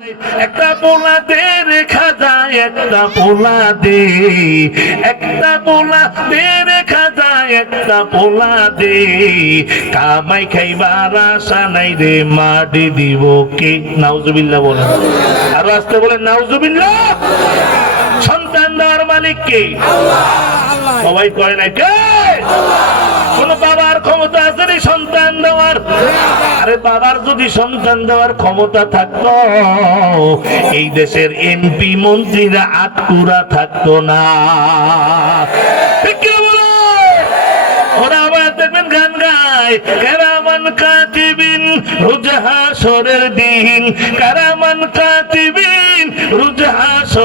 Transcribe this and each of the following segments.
একটা পোলা দে রেখা যায় একটা পোলা দে একটা পোলা দে রেখা যায় একটা পোলা দে কামাই খাইবার আশা নাই রে মাটি দিব কে? নাউজুবিল্লাহ বলেন। আর আসতে বলেন নাউজুবিল্লাহ। সন্তান দেওয়ার মালিক কে? সবাই কয় না কে? কোন বাবার ক্ষমতা আছে রে সন্তান দেওয়ার। আরে বাবার যদি সন্তান দেওয়ার ক্ষমতা থাকতো, এই দেশের এমপি মন্ত্রীরা আটকুরা থাকতো না।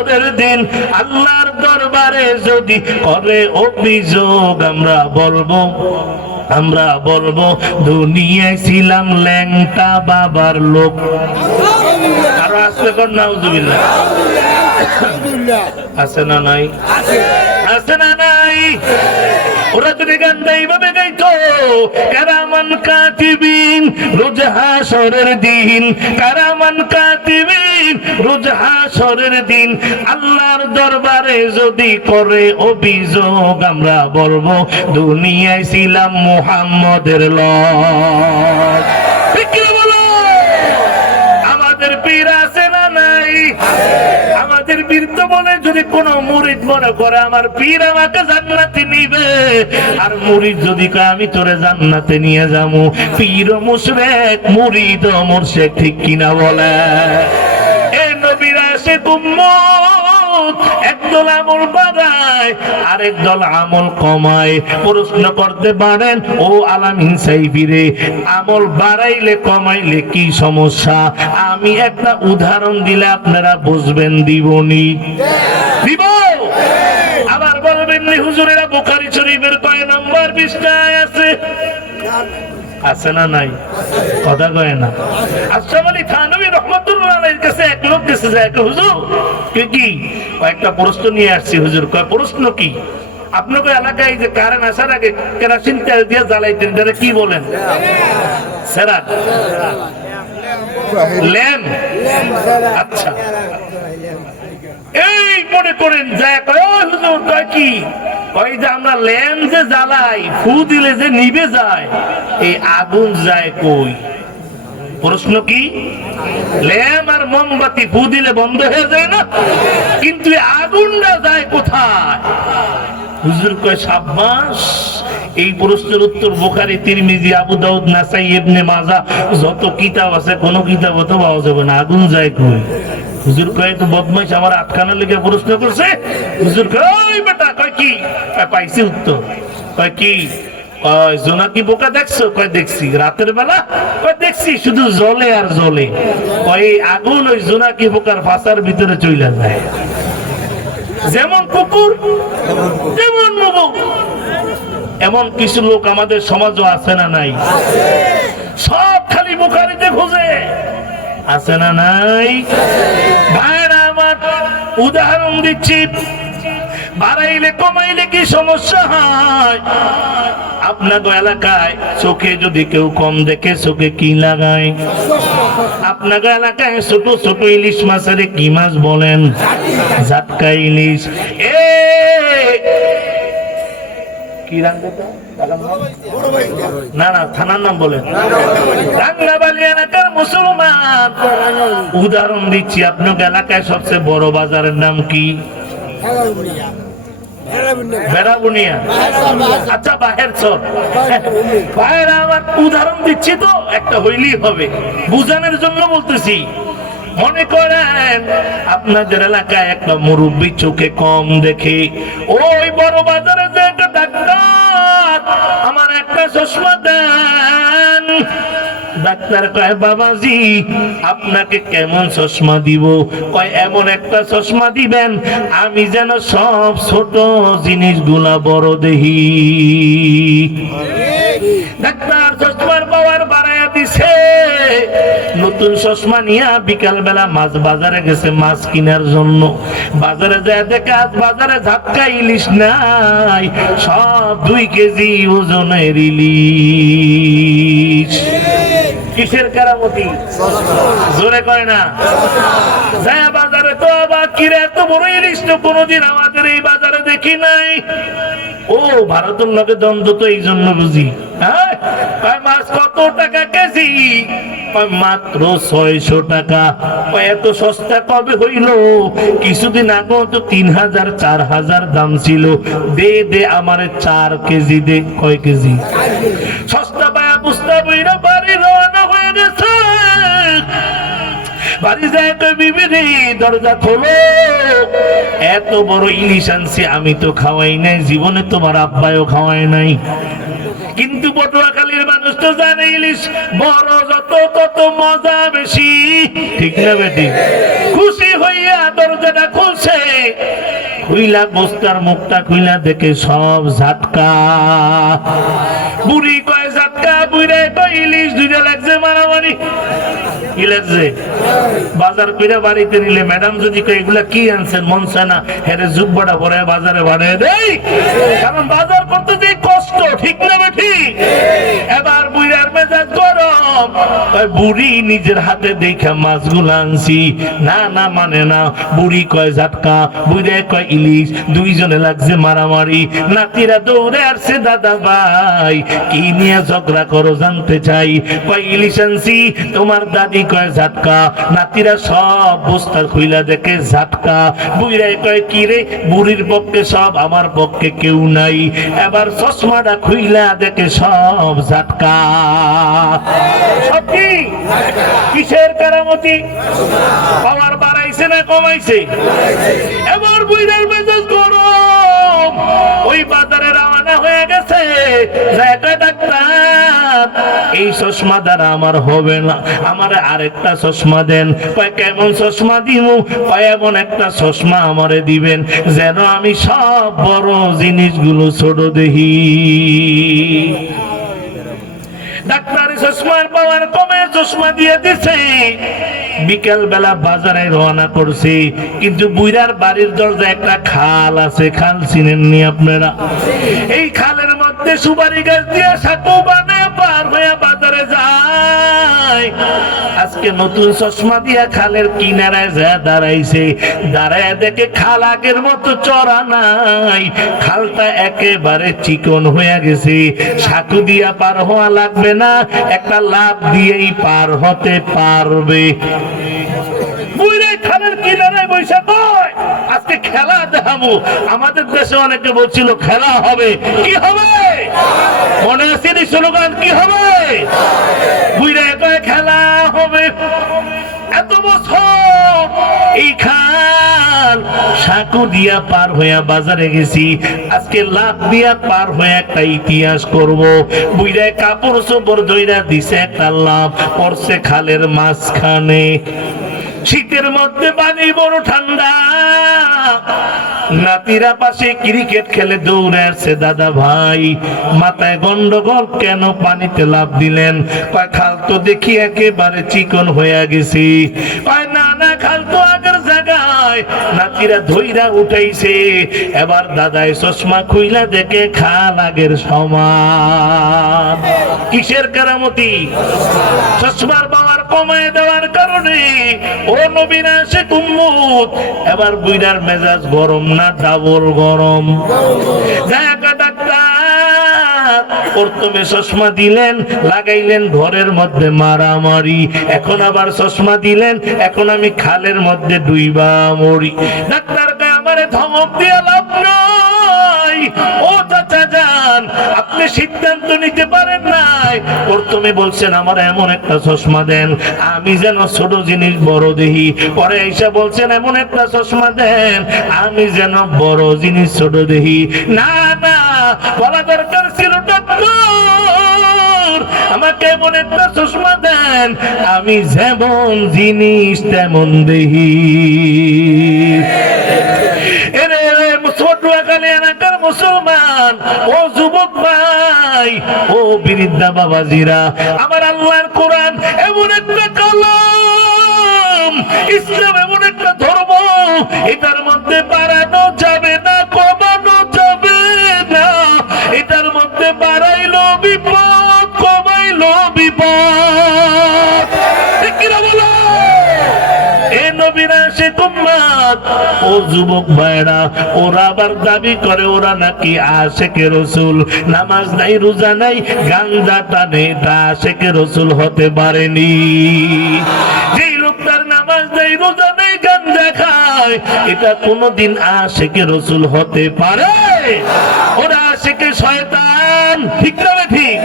না দিন। আল্লাহর দরবারে যদি করে অভিযোগ, আমরা বলব আমরা বলব, দুনিয়ায় ছিলাম ল্যাংটা বাবার লোক। আরও আসতে কর নাউজুবিল্লাহ আছে না নাই? আছে না নাই? ওরা যদি গানটা এইভাবে গাইতো। কারামান কাতিবিন, রোজ হাসরের দিন। কারামান কাতিবিন রোজ হাসরের দিন, আল্লাহর দরবারে যদি করে অভিযোগ আমরা বলব, দুনিয়ায় ছিলাম মুহাম্মদের বলো? আমাদের পীর মনে যদি কোন মুরিদ মনে করে, আমার পীর আমাকে জান্নাতে নিবে, আর মুরিদ যদি আমি তোরে জান্নাতে নিয়ে যাব। পীর মুশরেক, মুরিদ মুর্শেক ঠিক কিনা বলে? সে একদল আমল বাড়ায় আরেক দল আমল কমায়। প্রশ্ন করতে পারেন, ও আলামিন সাইফিরে, আমল বাড়াইলে কমাইলে কি সমস্যা? আমি একটা উদাহরণ দিলে আপনারা বুঝবেন দিবনি। দিব? আবার বলবেন হুজুরেরা বুখারি শরীফের কয় নম্বর পৃষ্ঠায় আছে? আছে না নাই? কথা কয় না। আশরাফ আলী থানবী রহমতুল্লাহ আলাইহির কাছে এক লোক গেছে, যে এক হুজুর, কে কয়েকটা প্রশ্ন নিয়ে আসছি, হুজুর। কয়, প্রশ্ন কি? এলাকায় যে কারেন্ট আসার আগে কেরাসিন তেল দিয়ে জ্বালাইতেন, তারা কি বলেন? আচ্ছা। এই মনে করেন যায় কয় হুজুর, কয় কি? কয় যে আমরা ল্যাম্প যে জ্বালাই, ফু দিলে যে নিবে যায়, এই আগুন যায় কই? প্রশ্ন কি? ল্যাম্প আর মোমবাতি ফু দিলে বন্ধ হয়ে যায় না? কিন্তু আগুনটা যায় কোথায়? হুজুর কয়, সাব্বাস, এই প্রশ্নের উত্তর বোখারি, তিরমিজি, আবু দাউদ, নাসাই, ইবনে মাজা, যত কিতাব আছে, কোন কিতাব তো পাওয়া যাবে না। আগুন যায় কই? হুজুর কয় তো বদমাইশ আমার আটকানোর লেগে প্রশ্ন করছে? হুজুর কয় বেটা, কয় কি? পাইছি উত্তর। কয়, কি? জোনাকি পোকা দেখছ? কয়, দেখছি। রাতের বেলা? কয়, দেখছি, শুধু জলে আর জলে কয় আগুন ওই জোনাকি পোকার ফাঁসার ভিতরে চইলা যায়। যেমন কুকুর, তেমন মবু এমন কিছু লোক আমাদের সমাজও আছে না নাই? সব খালি বুখারিতে খোঁজে। আছে না নাই? ভাইরা, আমার উদাহরণ দিচ্ছি। বাড়াইলে, কমাইলে কি সমস্যা হয়? আপনার এলাকায় চোখে যদি কেউ কম দেখে, চোখে কি লাগায়? আপনার এলাকায় ছোট ছোট ইলিশ মাছের কি মাছ বলেন? জাটকা ইলিশ। এ! কি রাঙ্গাটা না না, থানার নাম বলেন। মুসলমান। উদাহরণ দিচ্ছি, আপনার এলাকায় সবচেয়ে বড় বাজারের নাম কি? আচ্ছা উদাহরণ দিচ্ছি তো, একটা হইলেই হবে। বুঝানোর জন্য বলতেছি, মনে করেন আপনাদের এলাকায় একটা মুরব্বী চোখে কম দেখে, ওই বড় বাজারে যে একটা ডাক্তার, আমার একটা চশমা দেন। ডাক্তার কয়, বাবাজি, আপনাকে কেমন চশমা দিব? কয়, এমন একটা চশমা দিবেন, আমি যেন সব ছোট জিনিসগুলা বড় দেহি ডাক্তার চশমার পাওয়ার বাড়াইয়া দিছে। নতুন চশমা নিয়া বিকাল বেলা মাছ বাজারে গেছে মাছ কেনার জন্য। বাজারে যায় দেখে আজ বাজারে ঝাটকা ইলিশ নাই, সব দুই কেজি ওজনের ইলিশ। কিসের কেরামতি? জোরে কয় না। যায় বাজারে তো আবার কিরে, এত বড় ইলিশ তো কোনোদিন আমাদের এই বাজারে দেখি নাই। ও, ভারতের লোকে দ্বন্দ্ব তো এই জন্য বুঝি। হ্যাঁ? চার হাজার দাম ছিল। দে দে আমারে চার কেজি দে, কয় কেজি? সস্তা পায়া বুঝতে বইরা এত বড় ইলিশ আনছি, আমি তো খাওয়াই নাই, জীবনে তোমার আব্বায়ও খাওয়াই নাই। কিন্তু পটুয়াখালীর মানুষ তো জানে ইলিশ বড় যত, তত মজা বেশি। ঠিক না বেটি? খুশি হইয়া দরজাটা খুলছে। খুইলা বস্তার মুখটা খুইলা দেখে সব ঝাটকা। বুড়ি কয় ঝাটকা, বুড়ে কয় ইলিশ দুইটা লাগছে মারামারি কি যে বাজার করে বাড়িতে নিলে, ম্যাডাম যদি এগুলা কি আনছেন? মন চায় না। হেরে জুব্বাটা পরে বাজারে বাড়িয়ে দেই। কারণ বাজার করতে যে কষ্ট, ঠিক না বেঠি? এবার বুইরার মেজাজ গরম। বুড়ি নিজের হাতে না না মানে না। বুড়ি কয় ঝাটকা, বুড়ে কয় ইলিশ। দুইজনে লাগছে মারামারি। নাতিরা দৌড়ে আসছে, দাদা ভাই, কি নিয়ে ঝগড়া করো জানতে চাই? কয়, ইলিশ আনছি, তোমার দাদি কয় ঝাটকা। নাতিরা সব বস্তা খুইলা দেখে ঝাটকা। বুড়াই কয়, কি রে, বুড়ির পক্ষে সব, আমার পক্ষে কেউ নাই। এবার চশমাটা খুইলা দেখে সব ঝাটকা। সব কিসের কারামতি? পাওয়ার বাড়াইছে না কমাইছে? এবার বুইরার মেজাজ গরম। ওই বাজারে রওনা হয়ে গেছে। ডাক্তার, এই চশমা দ্বারা আমার হবে না। আমার আরেকটা চশমা দেন। কয়, কেমন চশমা দিব কয়, এমন একটা চশমা আমারে দিবেন, যেন আমি সব বড় জিনিসগুলো ছোট দেখি। ডাক্তারি চশমার পাওয়ার কমে চশমা দিয়ে দিছে। বিকেল বেলা বাজারে রওনা করছি। কিন্তু বুইরার বাড়ির দরজা একটা খাল আছে, খাল চিনেননি আপনারা? এই খালের মধ্যে সুপারি গাছ দিয়ে সাঁকো বানে পার হয়ে বাজারে যায়। আজকে নতুন চশমা দিয়া খালের কিনারায় যা দাঁড়াইছে, দাঁড়ায় দেখে খাল আগের মতো চড়া নাই। খালটা একেবারে চিকন হয়ে গেছে। সাঁকু দিয়া পার হওয়া লাগবে না, একটা লাভ দিয়েই পার হতে পারবে। আজকে খেলা দেখাবো আমাদের দেশে অনেকে বলছিল, খেলা হবে। কি হবে? মনে আছে স্লোগান? কি হবে? খেলা সাঁকু দিয়া পার হইয়া বাজারে গেছি। আজকে লাভ দিয়া পার হয়ে একটা ইতিহাস করব। বুইরায় কাপড় চোপড় দইরা দিছে একটা লাভ, পড়ছে খালের মাঝখানে। শীতের মধ্যে পানি বড় ঠান্ডা। নাতিরা পাশে ক্রিকেট খেলে দৌড়ে আসছে দাদা ভাই। মাথায় গন্ডগোল কেন পানিতে লাভ দিলেন? কয়, খাল তো দেখি একেবারে চিকন হয়ে গেছি। কয়, না না, খাল তো নাতিরা ধইরা উঠাইছে। এবার দাদাই চশমা খুইলা দেখে সমান। কিসের কারামতি? চশমার পাওয়ার কমায় দেওয়ার কারণে। ও নবীনা সে কুম্মুত এবার বুইরার মেজাজ গরম না, ডাবল গরম। প্রথমে চশমা দিলেন, লাগাইলেন ঘরের মধ্যে মারামারি। এখন আবার চশমা দিলেন, এখন আমি খালের মধ্যে ডুইবা মরি। ডাক্তার কয়, আমারে ধমক দিয়ে লাভ নাই। ও চাচা যান, আপনি সিদ্ধান্ত নিতে পারেন নাই। প্রথমে বলছেন, আমার এমন একটা চশমা দেন, আমি যেন ছোট জিনিস বড় দেখি। পরে এসে বলছেন, এমন একটা চশমা দেন, আমি যেন বড় জিনিস ছোট দেখি। না না, বলা দরকার ছিল ডাক্তার আমাকে এমন একটা দেন, আমি যেমন জিনিস তেমন এলাকার মুসলমান, ও যুবক ভাই, ও বৃদ্ধা বাবাজিরা, আমার আল্লাহর কোরআন এমন একটা কলম, ইসলাম এমন একটা ধর্ম, এটার মধ্যে বাড়ানো যাবে যুবক ভাইরা ওরা আবার দাবি করে, ওরা নাকি আশেকে রসুল। নামাজ নাই, রোজা নাই গাঞ্জা টানে, তা আশেকে রসুল হতে পারেনি। যেই লোকটার নামাজ নেই, রোজা নেই গাঞ্জা খায়, এটা কোনোদিন আশেকে রসুল হতে পারে। ওরা আশেকে শয়তান, ঠিক না ঠিক?